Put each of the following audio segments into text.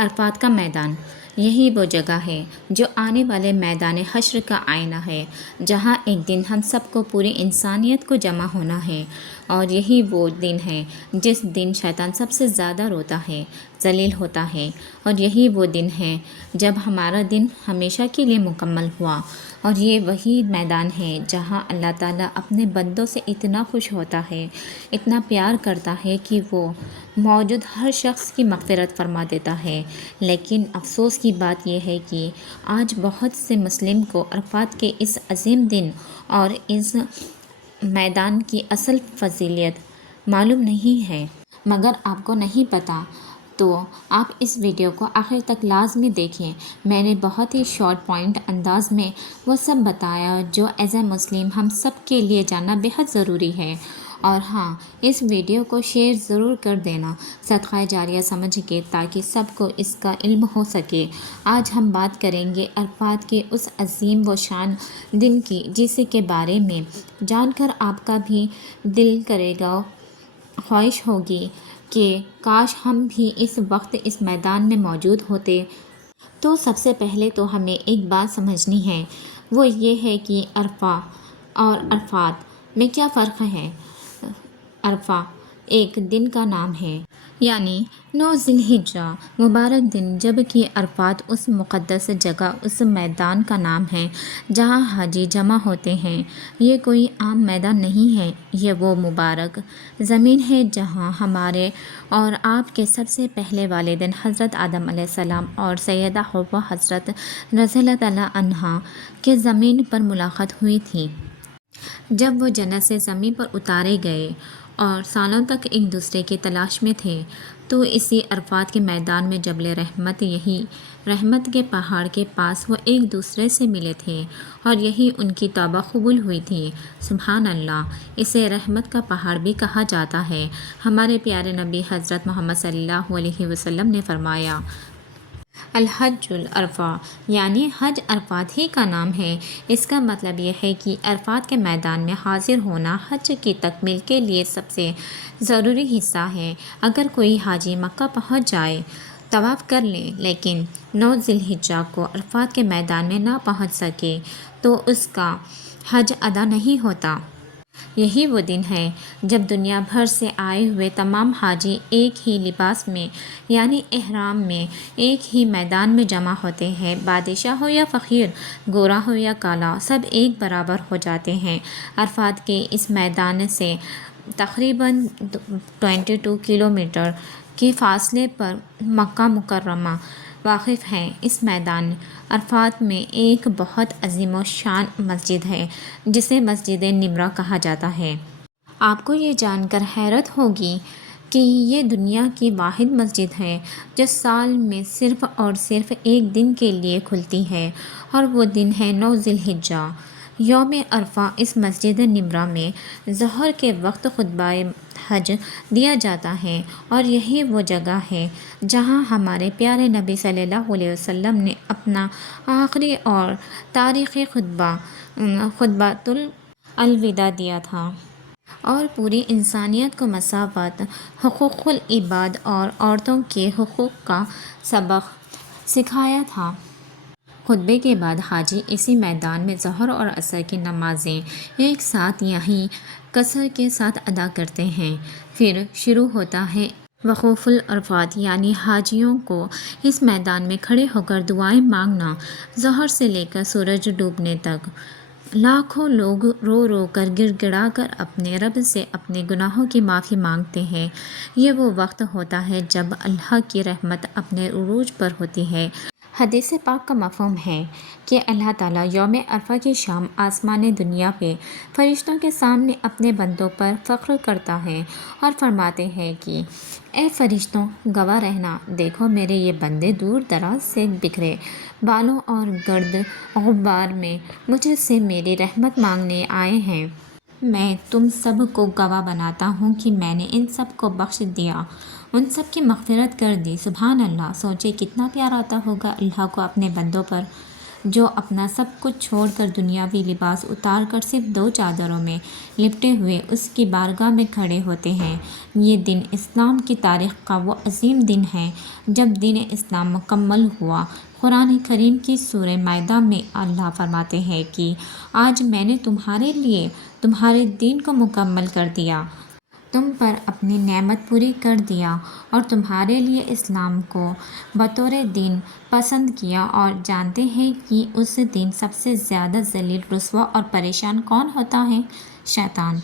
عرفات کا میدان، یہی وہ جگہ ہے جو آنے والے میدان حشر کا آئینہ ہے، جہاں ایک دن ہم سب کو، پوری انسانیت کو جمع ہونا ہے۔ اور یہی وہ دن ہے جس دن شیطان سب سے زیادہ روتا ہے، ذلیل ہوتا ہے، اور یہی وہ دن ہے جب ہمارا دن ہمیشہ کے لیے مکمل ہوا۔ اور یہ وہی میدان ہے جہاں اللہ تعالیٰ اپنے بندوں سے اتنا خوش ہوتا ہے، اتنا پیار کرتا ہے کہ وہ موجود ہر شخص کی مغفرت فرما دیتا ہے۔ لیکن افسوس کی بات یہ ہے کہ آج بہت سے مسلم کو عرفات کے اس عظیم دن اور اس میدان کی اصل فضیلت معلوم نہیں ہے۔ مگر آپ کو نہیں پتہ تو آپ اس ویڈیو کو آخر تک لازمی دیکھیں۔ میں نے بہت ہی شارٹ پوائنٹ انداز میں وہ سب بتایا جو ایز اے مسلم ہم سب کے لیے جاننا بہت ضروری ہے۔ اور ہاں، اس ویڈیو کو شیئر ضرور کر دینا صدقہ جاریہ سمجھ کے، تاکہ سب کو اس کا علم ہو سکے۔ آج ہم بات کریں گے عرفات کے اس عظیم و شان دن کی، جس کے بارے میں جان کر آپ کا بھی دل کرے گا، خواہش ہوگی کہ کاش ہم بھی اس وقت اس میدان میں موجود ہوتے۔ تو سب سے پہلے تو ہمیں ایک بات سمجھنی ہے، وہ یہ ہے کہ عرفہ اور عرفات میں کیا فرق ہے۔ عرفہ ایک دن کا نام ہے، یعنی 9 ذی الحجہ مبارک دن، جبکہ عرفات اس مقدس جگہ، اس میدان کا نام ہے جہاں حاجی جمع ہوتے ہیں۔ یہ کوئی عام میدان نہیں ہے، یہ وہ مبارک زمین ہے جہاں ہمارے اور آپ کے سب سے پہلے والدین حضرت آدم علیہ السلام اور سیدہ حوا حضرت رضی اللہ تعالیٰ عنہا کے زمین پر ملاقات ہوئی تھی، جب وہ جنت سے زمین پر اتارے گئے اور سالوں تک ایک دوسرے کی تلاش میں تھے۔ تو اسی عرفات کے میدان میں جبل رحمت، یہی رحمت کے پہاڑ کے پاس وہ ایک دوسرے سے ملے تھے اور یہی ان کی توبہ قبول ہوئی تھی۔ سبحان اللہ، اسے رحمت کا پہاڑ بھی کہا جاتا ہے۔ ہمارے پیارے نبی حضرت محمد صلی اللہ علیہ وسلم نے فرمایا، الحج العرفہ، یعنی حج عرفات ہی کا نام ہے۔ اس کا مطلب یہ ہے کہ عرفات کے میدان میں حاضر ہونا حج کی تکمیل کے لیے سب سے ضروری حصہ ہے۔ اگر کوئی حاجی مکہ پہنچ جائے، طواف کر لے، لیکن 9 ذی الحجہ کو عرفات کے میدان میں نہ پہنچ سکے تو اس کا حج ادا نہیں ہوتا۔ یہی وہ دن ہے جب دنیا بھر سے آئے ہوئے تمام حاجی ایک ہی لباس میں، یعنی احرام میں، ایک ہی میدان میں جمع ہوتے ہیں۔ بادشاہ ہو یا فقیر، گورا ہو یا کالا، سب ایک برابر ہو جاتے ہیں۔ عرفات کے اس میدان سے تقریباً 22 کلومیٹر کے فاصلے پر مکہ مکرمہ واقع ہے۔ اس میدان عرفات میں ایک بہت عظیم و شان مسجد ہے جسے مسجد نمرہ کہا جاتا ہے۔ آپ کو یہ جان کر حیرت ہوگی کہ یہ دنیا کی واحد مسجد ہے جو سال میں صرف اور صرف ایک دن کے لیے کھلتی ہے، اور وہ دن ہے 9 ذی الحجہ، یوم عرفہ۔ اس مسجد نمرہ میں ظہر کے وقت خطبہ حج دیا جاتا ہے، اور یہی وہ جگہ ہے جہاں ہمارے پیارے نبی صلی اللہ علیہ وسلم نے اپنا آخری اور تاریخی خطبۃ الوداع دیا تھا، اور پوری انسانیت کو مساوات، حقوق العباد اور عورتوں کے حقوق کا سبق سکھایا تھا۔ خطبے کے بعد حاجی اسی میدان میں ظہر اور عصر کی نمازیں ایک ساتھ، یعنی قصر کے ساتھ ادا کرتے ہیں۔ پھر شروع ہوتا ہے وقوف العرفات، یعنی حاجیوں کو اس میدان میں کھڑے ہو کر دعائیں مانگنا۔ ظہر سے لے کر سورج ڈوبنے تک لاکھوں لوگ رو رو کر، گڑ گڑا کر اپنے رب سے اپنے گناہوں کی معافی مانگتے ہیں۔ یہ وہ وقت ہوتا ہے جب اللہ کی رحمت اپنے عروج پر ہوتی ہے۔ حدیث پاک کا مفہوم ہے کہ اللہ تعالیٰ یوم عرفہ کی شام آسمان دنیا پہ فرشتوں کے سامنے اپنے بندوں پر فخر کرتا ہے اور فرماتے ہیں کہ اے فرشتوں، گواہ رہنا، دیکھو میرے یہ بندے دور دراز سے بکھرے بالوں اور گرد غبار میں مجھ سے میری رحمت مانگنے آئے ہیں۔ میں تم سب کو گواہ بناتا ہوں کہ میں نے ان سب کو بخش دیا، ان سب کی مغفرت کر دی۔ سبحان اللہ، سوچے کتنا پیار آتا ہوگا اللہ کو اپنے بندوں پر۔ جو اپنا سب کچھ چھوڑ کر دنیاوی لباس اتار کر صرف 2 چادروں میں لپٹے ہوئے اس کی بارگاہ میں کھڑے ہوتے ہیں۔ یہ دن اسلام کی تاریخ کا وہ عظیم دن ہے جب دین اسلام مکمل ہوا۔ قرآن کریم کی سورہ مائدہ میں اللہ فرماتے ہیں کہ آج میں نے تمہارے لیے تمہارے دین کو مکمل کر دیا، تم پر اپنی نعمت پوری کر دیا اور تمہارے لیے اسلام کو بطور دین پسند کیا۔ اور جانتے ہیں کہ اس دن سب سے زیادہ ذلیل، رسوا اور پریشان کون ہوتا ہے؟ شیطان۔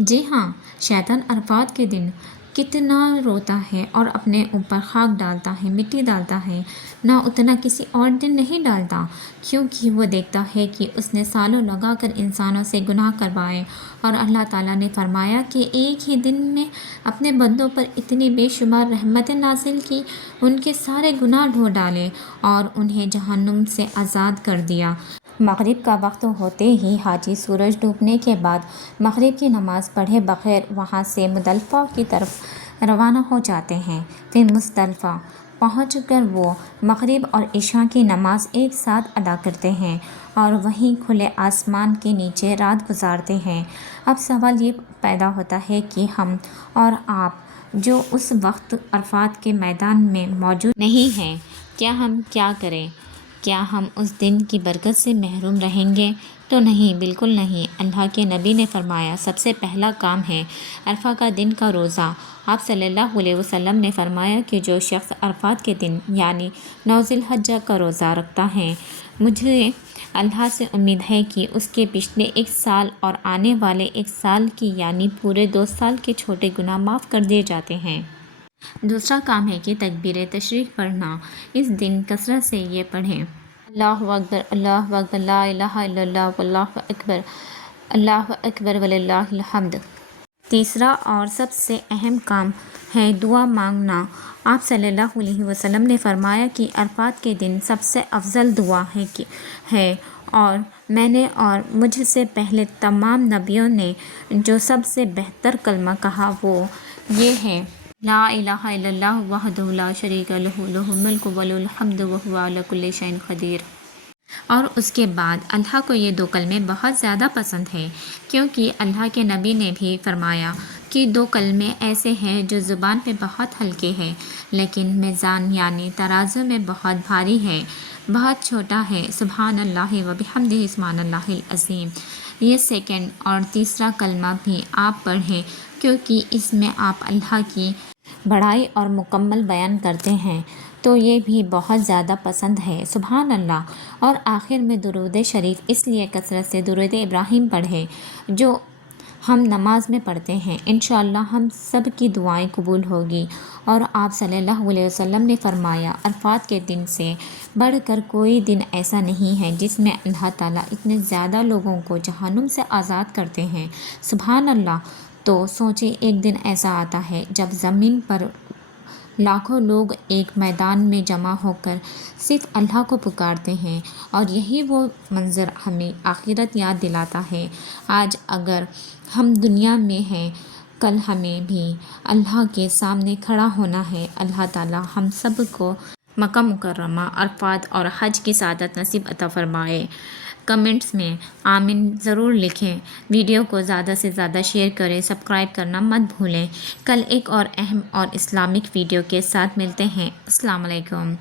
جی ہاں، شیطان عرفات کے دن کتنا روتا ہے اور اپنے اوپر خاک ڈالتا ہے، مٹی ڈالتا ہے، نہ اتنا کسی اور دن نہیں ڈالتا، کیونکہ وہ دیکھتا ہے کہ اس نے سالوں لگا کر انسانوں سے گناہ کروائے اور اللہ تعالیٰ نے فرمایا کہ ایک ہی دن میں اپنے بندوں پر اتنی بے شمار رحمتیں نازل کی، ان کے سارے گناہ دھو ڈالے اور انہیں جہنم سے آزاد کر دیا۔ مغرب کا وقت ہوتے ہی حاجی سورج ڈوبنے کے بعد مغرب کی نماز پڑھے بغیر وہاں سے مزدلفہ کی طرف روانہ ہو جاتے ہیں۔ پھر مزدلفہ پہنچ کر وہ مغرب اور عشاء کی نماز ایک ساتھ ادا کرتے ہیں اور وہیں کھلے آسمان کے نیچے رات گزارتے ہیں۔ اب سوال یہ پیدا ہوتا ہے کہ ہم اور آپ جو اس وقت عرفات کے میدان میں موجود نہیں ہیں، کیا ہم کیا کریں؟ کیا ہم اس دن کی برکت سے محروم رہیں گے؟ تو نہیں، بالکل نہیں۔ اللہ کے نبی نے فرمایا، سب سے پہلا کام ہے عرفہ کا دن کا روزہ۔ آپ صلی اللہ علیہ وسلم نے فرمایا کہ جو شخص عرفات کے دن یعنی 9 ذی الحجہ کا روزہ رکھتا ہے، مجھے اللہ سے امید ہے کہ اس کے پچھلے 1 سال اور آنے والے 1 سال کی یعنی پورے 2 سال کے چھوٹے گناہ معاف کر دیے جاتے ہیں۔ دوسرا کام ہے کہ تکبیر تشریق پڑھنا۔ اس دن کثرت سے یہ پڑھیں، اللہ اکبر، اللہ اکبر، لا الہ الا اللہ، واللہ اکبر وللہ الحمد۔ تیسرا اور سب سے اہم کام ہے دعا مانگنا۔ آپ صلی اللہ علیہ وسلم نے فرمایا کہ عرفات کے دن سب سے افضل دعا ہے اور میں نے اور مجھ سے پہلے تمام نبیوں نے جو سب سے بہتر کلمہ کہا وہ یہ ہے، لا الہ الا اللہ وحدہ لا شریک لہ، لہ الملک ولہ الحمد وہو علی کل شیء قدیر۔ اور اس کے بعد اللہ کو یہ 2 کلمے بہت زیادہ پسند ہیں، کیونکہ اللہ کے نبی نے بھی فرمایا کہ 2 کلمے ایسے ہیں جو زبان پہ بہت ہلکے ہیں لیکن میزان یعنی ترازو میں بہت بھاری ہے، بہت چھوٹا ہے، سبحان اللہ و بحمدہ سبحان اللہ العظیم۔ یہ سیکنڈ اور تیسرا کلمہ بھی آپ پڑھیں کیونکہ اس میں آپ اللہ کی بڑائی اور مکمل بیان کرتے ہیں، تو یہ بھی بہت زیادہ پسند ہے، سبحان اللہ۔ اور آخر میں درود شریف، اس لیے کثرت سے درود ابراہیم پڑھیں جو ہم نماز میں پڑھتے ہیں، انشاءاللہ ہم سب کی دعائیں قبول ہوگی۔ اور آپ صلی اللہ علیہ وسلم نے فرمایا، عرفات کے دن سے بڑھ کر کوئی دن ایسا نہیں ہے جس میں اللہ تعالیٰ اتنے زیادہ لوگوں کو جہنم سے آزاد کرتے ہیں، سبحان اللہ۔ تو سوچیں، ایک دن ایسا آتا ہے جب زمین پر لاکھوں لوگ ایک میدان میں جمع ہو کر صرف اللہ کو پکارتے ہیں، اور یہی وہ منظر ہمیں آخرت یاد دلاتا ہے۔ آج اگر ہم دنیا میں ہیں، کل ہمیں بھی اللہ کے سامنے کھڑا ہونا ہے۔ اللہ تعالی ہم سب کو مکہ مکرمہ، عرفات اور حج کی سعادت نصیب عطا فرمائے۔ کمنٹس میں آمین ضرور لکھیں، ویڈیو کو زیادہ سے زیادہ شیئر کریں، سبسکرائب کرنا مت بھولیں۔ کل ایک اور اہم اور اسلامک ویڈیو کے ساتھ ملتے ہیں۔ السلام علیکم۔